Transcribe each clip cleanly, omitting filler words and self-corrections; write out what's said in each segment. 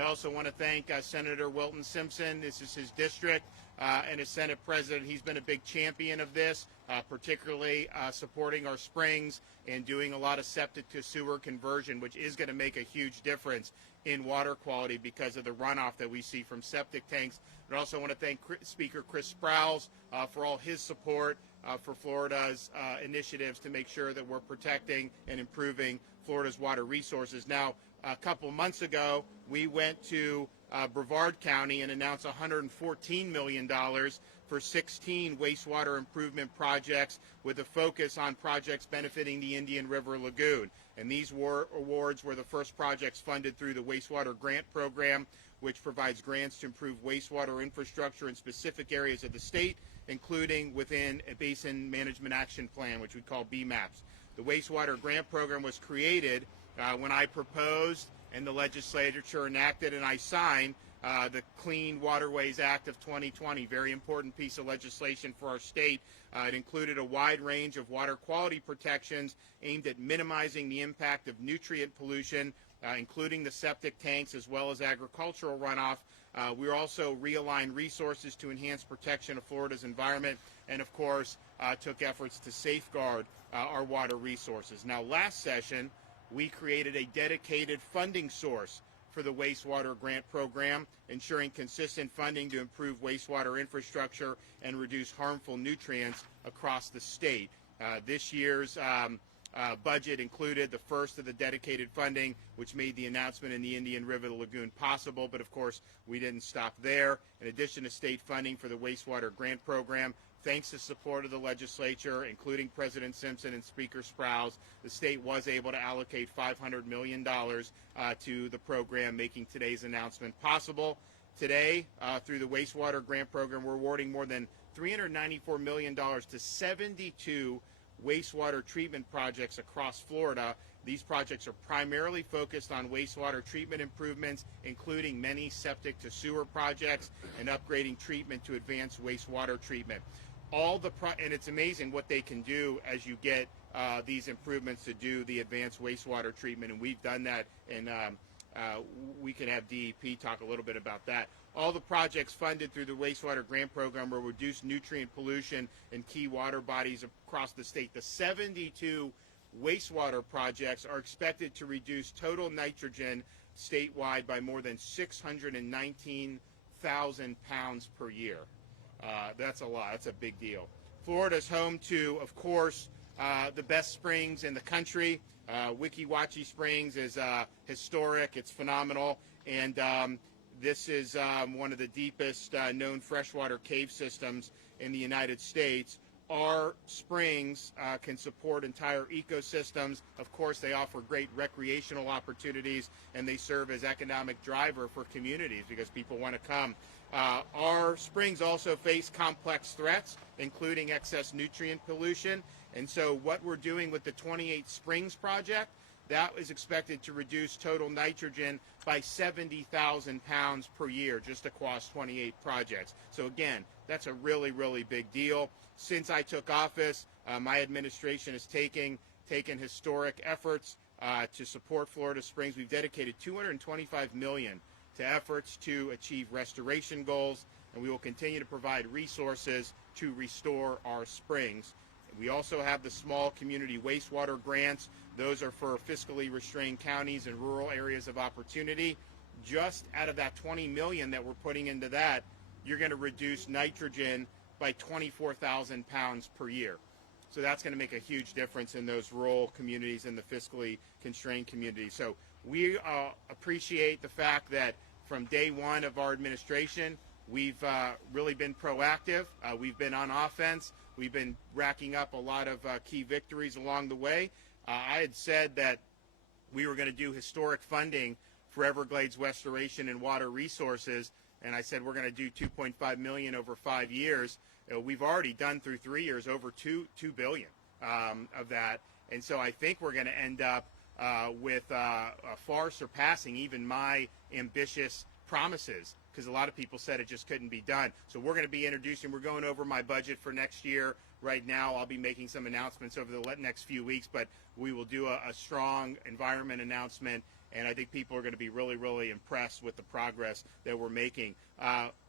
I also want to thank Senator Wilton Simpson. This is his district, and as Senate President, he's been a big champion of this, particularly supporting our springs and doing a lot of septic to sewer conversion, which is going to make a huge difference in water quality because of the runoff that we see from septic tanks. I also want to thank Speaker Chris Sprowls for all his support for Florida's initiatives to make sure that we're protecting and improving Florida's water resources. Now, a couple months ago, we went to Brevard County and announced $114 million for 16 wastewater improvement projects with a focus on projects benefiting the Indian River Lagoon. And these awards were the first projects funded through the Wastewater Grant Program, which provides grants to improve wastewater infrastructure in specific areas of the state, including within a Basin Management Action Plan, which we call BMAPs. The Wastewater Grant Program was created when I proposed and the legislature enacted and I signed the Clean Waterways Act of 2020, very important piece of legislation for our state. It included a wide range of water quality protections aimed at minimizing the impact of nutrient pollution, including the septic tanks as well as agricultural runoff. We also realigned resources to enhance protection of Florida's environment and, of course, took efforts to safeguard our water resources. Now, last session, we created a dedicated funding source for the Wastewater Grant Program, ensuring consistent funding to improve wastewater infrastructure and reduce harmful nutrients across the state. This year's budget included the first of the dedicated funding, which made the announcement in the Indian River Lagoon possible, but of course we didn't stop there. In addition to state funding for the Wastewater Grant Program, thanks to support of the legislature, including President Simpson and Speaker Sprowls, the state was able to allocate $500 million to the program, making today's announcement possible. Today, through the Wastewater Grant Program, we're awarding more than $394 million to 72 wastewater treatment projects across Florida. These projects are primarily focused on wastewater treatment improvements, including many septic to sewer projects and upgrading treatment to advanced wastewater treatment. And it's amazing what they can do as you get these improvements to do the advanced wastewater treatment, and we've done that, and we can have DEP talk a little bit about that. All the projects funded through the Wastewater Grant Program will reduce nutrient pollution in key water bodies across the state. The 72 wastewater projects are expected to reduce total nitrogen statewide by more than 619,000 pounds per year. That's a lot. That's a big deal. Florida's home to, of course, the best springs in the country. Weeki Wachee Springs is historic. It's phenomenal. And this is one of the deepest known freshwater cave systems in the United States. Our springs can support entire ecosystems. Of course, they offer great recreational opportunities, and they serve as economic driver for communities because people want to come. Our springs also face complex threats, including excess nutrient pollution. And so what we're doing with the 28 Springs project, that is expected to reduce total nitrogen by 70,000 pounds per year just across 28 projects. So again, that's a really, really big deal. Since I took office, my administration has taken historic efforts to support Florida Springs. We've dedicated $225 million to efforts to achieve restoration goals, and we will continue to provide resources to restore our springs. We also have the small community wastewater grants. Those are for fiscally restrained counties and rural areas of opportunity. Just out of that $20 million that we're putting into that, you're going to reduce nitrogen by 24,000 pounds per year. So that's going to make a huge difference in those rural communities and the fiscally constrained communities. So we appreciate the fact that from day one of our administration, we've really been proactive. We've been on offense. We've been racking up a lot of key victories along the way. I had said that we were going to do historic funding for Everglades restoration and water resources, and I said we're going to do $2.5 million over 5 years. We've already done through 3 years over $2 billion of that, and so I think we're going to end up with far surpassing even my ambitious promises, because a lot of people said it just couldn't be done. So we're going to be we're going over my budget for next year right now. I'll be making some announcements over the next few weeks, but we will do a strong environment announcement and I think people are going to be really, really impressed with the progress that we're making.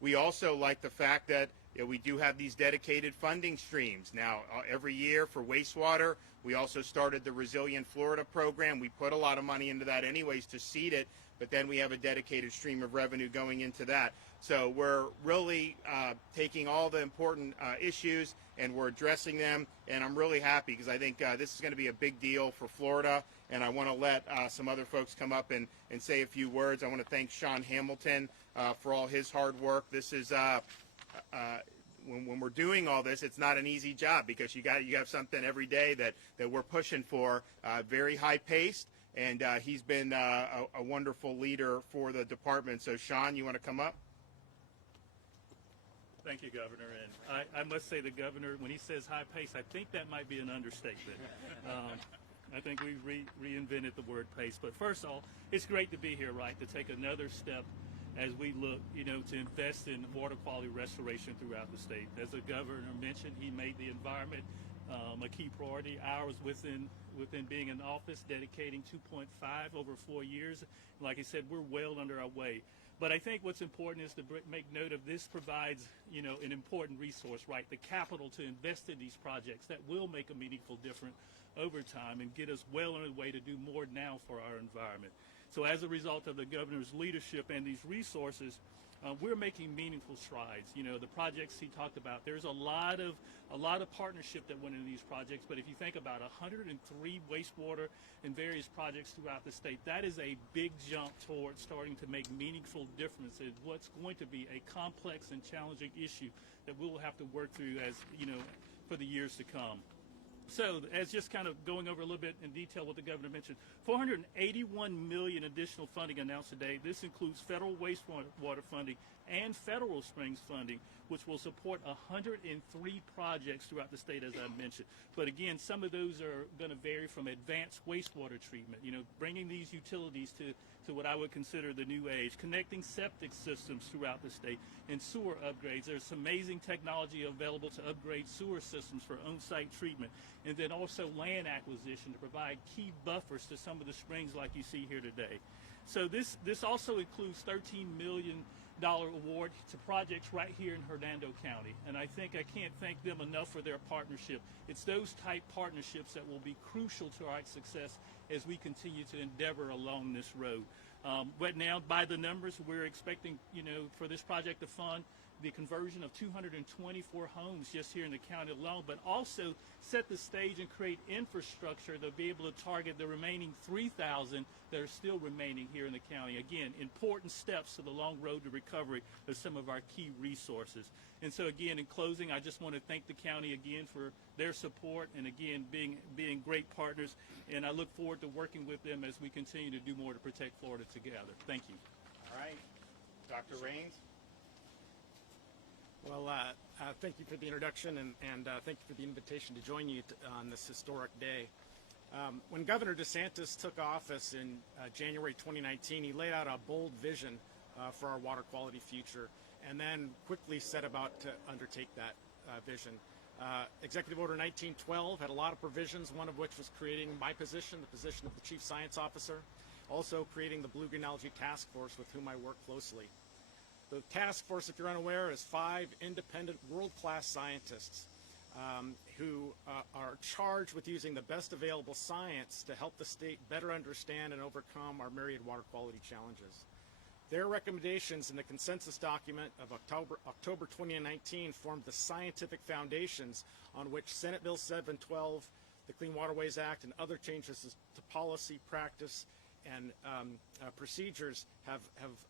We also like the fact that we do have these dedicated funding streams. Now, every year for wastewater, we also started the Resilient Florida program. We put a lot of money into that anyways to seed it, but then we have a dedicated stream of revenue going into that. So we're really taking all the important issues and we're addressing them, and I'm really happy because I think this is going to be a big deal for Florida, and I want to let some other folks come up and say a few words. I want to thank Sean Hamilton for all his hard work. This is when we're doing all this, it's not an easy job because you have something every day that we're pushing for, very high paced, and he's been a wonderful leader for the department. So Sean, you want to come up? Thank you, Governor. And I must say the Governor, when he says high pace, I think that might be an understatement. I think we reinvented the word pace. But first of all, it's great to be here, right, to take another step as we look, to invest in water quality restoration throughout the state. As the Governor mentioned, he made the environment a key priority. Ours within being in office, dedicating 2.5 over 4 years. Like I said, we're well under our way. But I think what's important is to make note of this provides, an important resource, right? The capital to invest in these projects that will make a meaningful difference over time and get us well on the way to do more now for our environment. So as a result of the Governor's leadership and these resources, we're making meaningful strides. The projects he talked about, there's a lot of partnership that went into these projects, but if you think about 103 wastewater and various projects throughout the state, that is a big jump towards starting to make meaningful difference in what's going to be a complex and challenging issue that we'll have to work through as, for the years to come. So, as just kind of going over a little bit in detail what the Governor mentioned, $481 million additional funding announced today. This includes federal wastewater funding and federal springs funding, which will support 103 projects throughout the state, as I mentioned. But again, some of those are going to vary from advanced wastewater treatment, bringing these utilities to what I would consider the new age, connecting septic systems throughout the state, and sewer upgrades. There's some amazing technology available to upgrade sewer systems for on-site treatment, and then also land acquisition to provide key buffers to some of the springs like you see here today. So this also includes $13 million award to projects right here in Hernando County, and I think I can't thank them enough for their partnership. It's those type partnerships that will be crucial to our success as we continue to endeavor along this road. But now, by the numbers, we're expecting, for this project to fund the conversion of 224 homes just here in the county alone, but also set the stage and create infrastructure to be able to target the remaining 3,000 that are still remaining here in the county. Again, important steps to the long road to recovery of some of our key resources. And so again, in closing, I just want to thank the county again for their support and again being great partners, and I look forward to working with them as we continue to do more to protect Florida together. Thank you. All right. Dr. Raines? Well, thank you for the introduction, and thank you for the invitation to join you on this historic day. When Governor DeSantis took office in January 2019, he laid out a bold vision for our water quality future, and then quickly set about to undertake that vision. Executive Order 1912 had a lot of provisions, one of which was creating my position, the position of the Chief Science Officer, also creating the Blue-Green Algae Task Force with whom I work closely. The task force, if you're unaware, is 5 independent world-class scientists who are charged with using the best available science to help the state better understand and overcome our myriad water quality challenges. Their recommendations in the consensus document of October 2019 formed the scientific foundations on which Senate Bill 712, the Clean Waterways Act, and other changes to policy, practice, and procedures have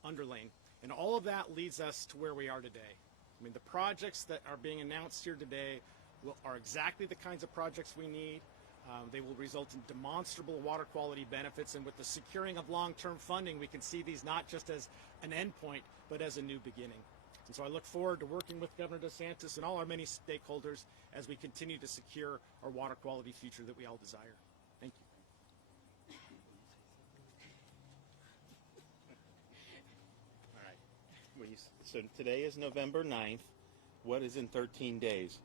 underlain. And all of that leads us to where we are today. I mean, the projects that are being announced here today are exactly the kinds of projects we need. They will result in demonstrable water quality benefits, and with the securing of long-term funding, we can see these not just as an endpoint, but as a new beginning. And so I look forward to working with Governor DeSantis and all our many stakeholders as we continue to secure our water quality future that we all desire. Thank you. All right. So today is November 9th. What is in 13 days?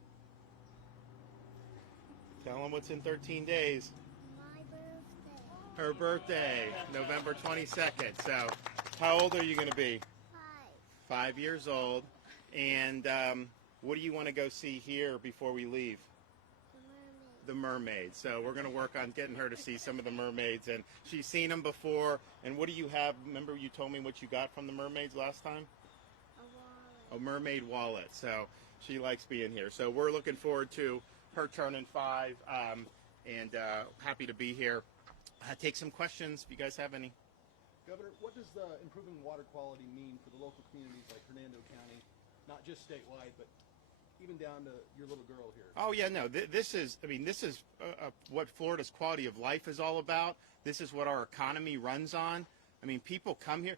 Tell them what's in 13 days. My birthday. Her birthday, November 22nd. So, how old are you going to be? 5 years old. And what do you want to go see here before we leave? The mermaids. So we're going to work on getting her to see some of the mermaids. And she's seen them before. And what do you have? Remember you told me what you got from the mermaids last time? A mermaid wallet. So she likes being here. So we're looking forward to her turning 5 and happy to be here. Take some questions if you guys have any. Governor, what does the improving water quality mean for the local communities like Hernando County, not just statewide, but even down to your little girl here? Oh, yeah, no, this is what Florida's quality of life is all about. This is what our economy runs on. I mean, people come here.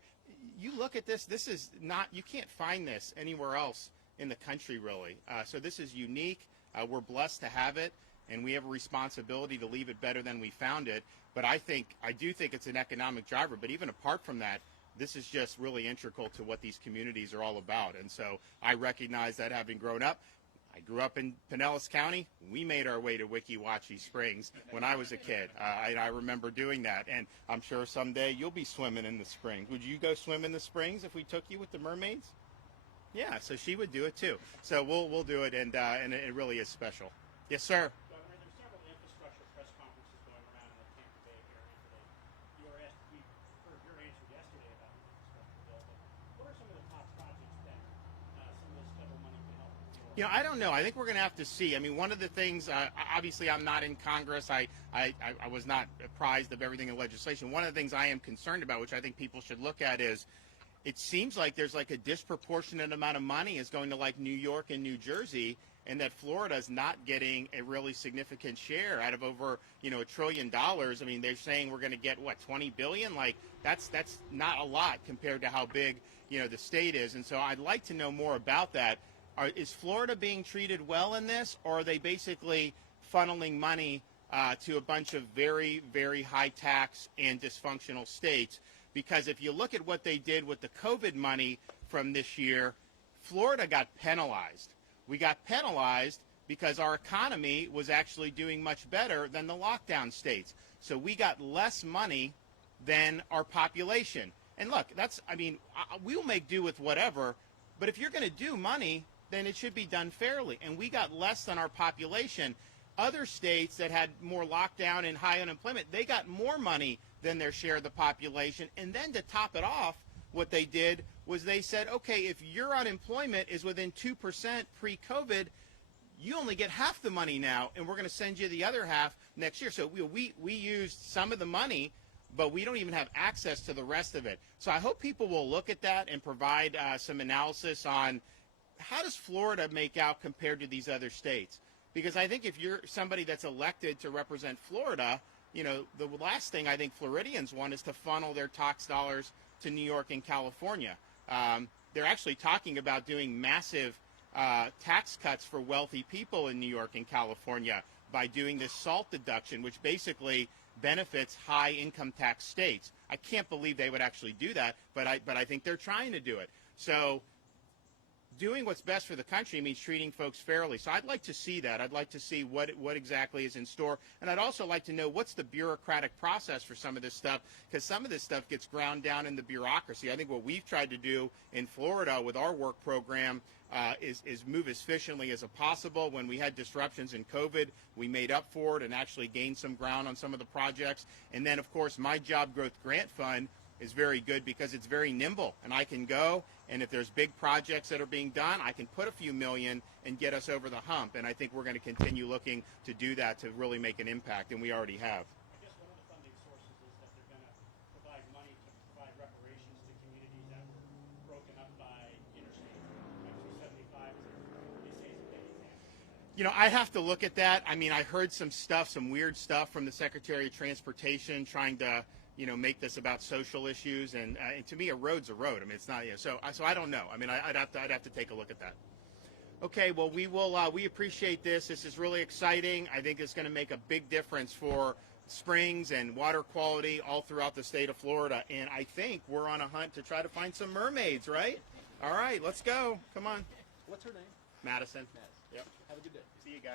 You look at this is not, you can't find this anywhere else in the country, really. So this is unique. We're blessed to have it, and we have a responsibility to leave it better than we found it. But I do think it's an economic driver. But even apart from that, this is just really integral to what these communities are all about. And so I recognize that having grown up. I grew up in Pinellas County. We made our way to Weeki, Wachee Springs when I was a kid. I remember doing that. And I'm sure someday you'll be swimming in the springs. Would you go swim in the springs if we took you with the mermaids? Yeah, so she would do it too. So we'll do it, and it really is special. Yes, sir. Governor, there's several infrastructure press conferences going around in the Tampa Bay area today. We heard your answer yesterday about the infrastructure bill, but what are some of the top projects that some of this federal money can help? I don't know. I think we're going to have to see. I mean, one of the things, obviously I'm not in Congress. I was not apprised of everything in legislation. One of the things I am concerned about, which I think people should look at, is it seems like there's like a disproportionate amount of money is going to like New York and New Jersey, and that Florida is not getting a really significant share out of over, $1 trillion. I mean, they're saying we're going to get, what, 20 billion? Like, that's not a lot compared to how big, the state is. And so I'd like to know more about that. Is Florida being treated well in this, or are they basically funneling money to a bunch of very, very high tax and dysfunctional states? Because if you look at what they did with the COVID money from this year, Florida got penalized. We got penalized because our economy was actually doing much better than the lockdown states. So we got less money than our population. And look, we'll make do with whatever, but if you're going to do money, then it should be done fairly. And we got less than our population. Other states that had more lockdown and high unemployment, they got more money than their share of the population. And then to top it off, what they did was they said, okay, if your unemployment is within 2% pre-COVID, you only get half the money now, and we're going to send you the other half next year. So we used some of the money, but we don't even have access to the rest of it. So I hope people will look at that and provide some analysis on how does Florida make out compared to these other states? Because I think if you're somebody that's elected to represent Florida, the last thing I think Floridians want is to funnel their tax dollars to New York and California. They're actually talking about doing massive tax cuts for wealthy people in New York and California by doing this SALT deduction, which basically benefits high income tax states. I can't believe they would actually do that, but I think they're trying to do it. So doing what's best for the country means treating folks fairly. So I'd like to see that. I'd like to see what exactly is in store. And I'd also like to know what's the bureaucratic process for some of this stuff, because some of this stuff gets ground down in the bureaucracy. I think what we've tried to do in Florida with our work program is move as efficiently as possible. When we had disruptions in COVID, we made up for it and actually gained some ground on some of the projects. And then, of course, my Job Growth Grant Fund is very good because it's very nimble, and I can go, and if there's big projects that are being done, I can put a few million and get us over the hump. And I think we're going to continue looking to do that to really make an impact, and we already have. I guess one of the funding sources is that they're going to provide money to provide reparations to communities that were broken up by Interstate 275. They say it's a big example. I have to look at that. I mean, I heard some weird stuff from the Secretary of Transportation trying to make this about social issues, and to me, a road's a road. I mean, it's not. So I don't know. I mean, I'd have to take a look at that. Okay, well, we appreciate this. This is really exciting. I think it's going to make a big difference for springs and water quality all throughout the state of Florida. And I think we're on a hunt to try to find some mermaids, right? All right, let's go. Come on. What's her name? Madison. Madison. Yep. Have a good day. See you guys.